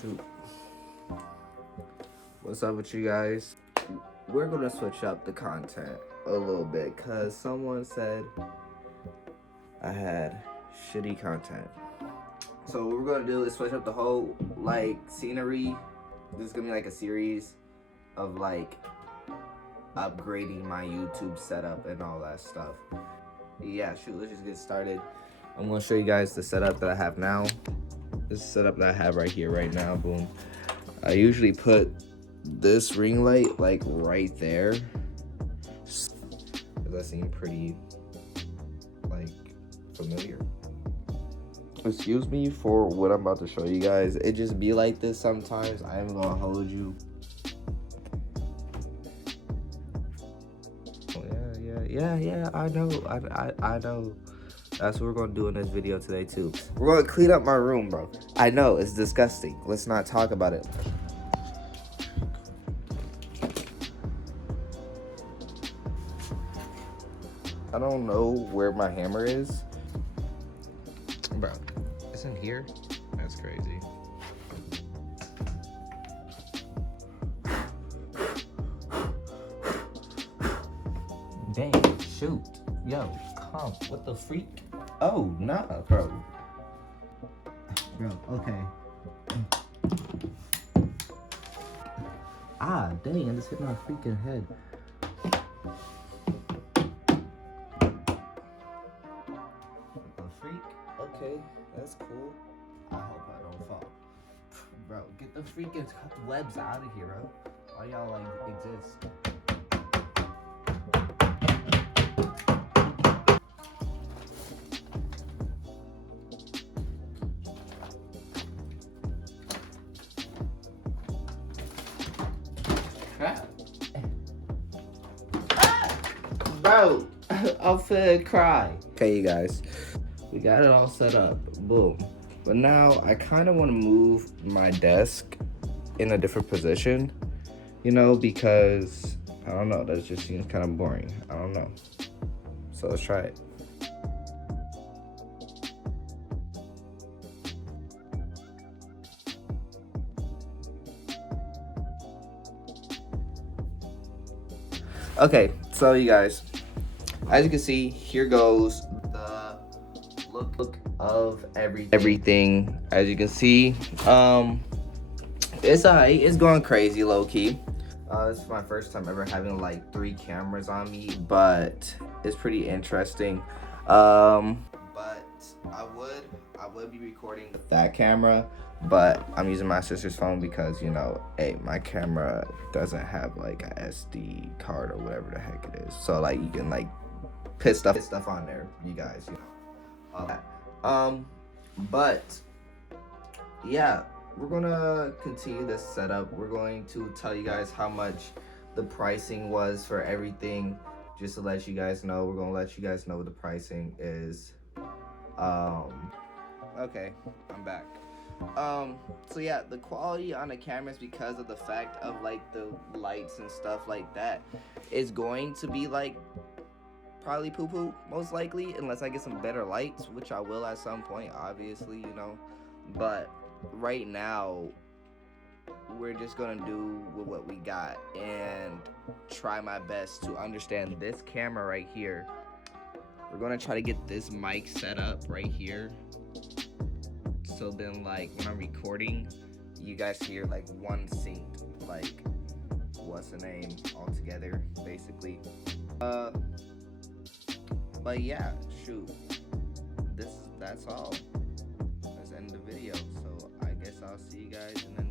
Shoot. What's up with you guys? We're gonna switch up the content a little bit because someone said I had shitty content. So what we're gonna do is switch up the whole like scenery. This is gonna be like a series of like upgrading my YouTube setup and all that stuff. Yeah, shoot, let's just get started. I'm gonna show you guys the setup that I have now. This setup that I have right here, right now, boom. I usually put this ring light like right there. Does that seem pretty like familiar? Excuse me for what I'm about to show you guys. It just be like this sometimes. I am gonna hold you. Oh, yeah, I know. I know. That's what we're gonna do in this video today too. We're gonna clean up my room, bro. I know, it's disgusting. Let's not talk about it. I don't know where my hammer is. Bro, it's in here? That's crazy. Dang, shoot. Yo, come. What the freak? Oh, nah, bro. Bro, okay. Ah, dang, I just hit my freaking head. What the freak? Okay, that's cool. I hope I don't fall. Bro, get the freaking webs out of here, bro. Why y'all like exist? Crap. Bro, I'm finna cry. Okay, you guys, we got it all set up. Boom. But now I kind of want to move my desk in a different position, you know, because I don't know, that just seems kind of boring. I don't know. So let's try it. Okay, so you guys, as you can see, here goes the look of everything. As you can see, it's alright. It's going crazy, low key. This is my first time ever having like 3 cameras on me, but it's pretty interesting. But I would be recording with that camera, but I'm using my sister's phone because, you know, hey, my camera doesn't have like a SD card or whatever the heck it is. So like you can like put stuff on there, you guys, you know, all that. But yeah, we're gonna continue this setup. We're going to tell you guys how much the pricing was for everything, just to let you guys know. We're gonna let you guys know what the pricing is. Okay, I'm back. So yeah, the quality on the cameras, because of the fact of like the lights and stuff like that, is going to be like probably poo-poo, most likely, unless I get some better lights, which I will at some point, obviously, you know. But right now, we're just gonna do with what we got and try my best to understand this camera right here. We're gonna try to get this mic set up right here, so then like when I'm recording, you guys hear like one synced, like what's the name, all together, basically. But yeah, shoot, that's all. That's the end of the video. So I guess I'll see you guys in the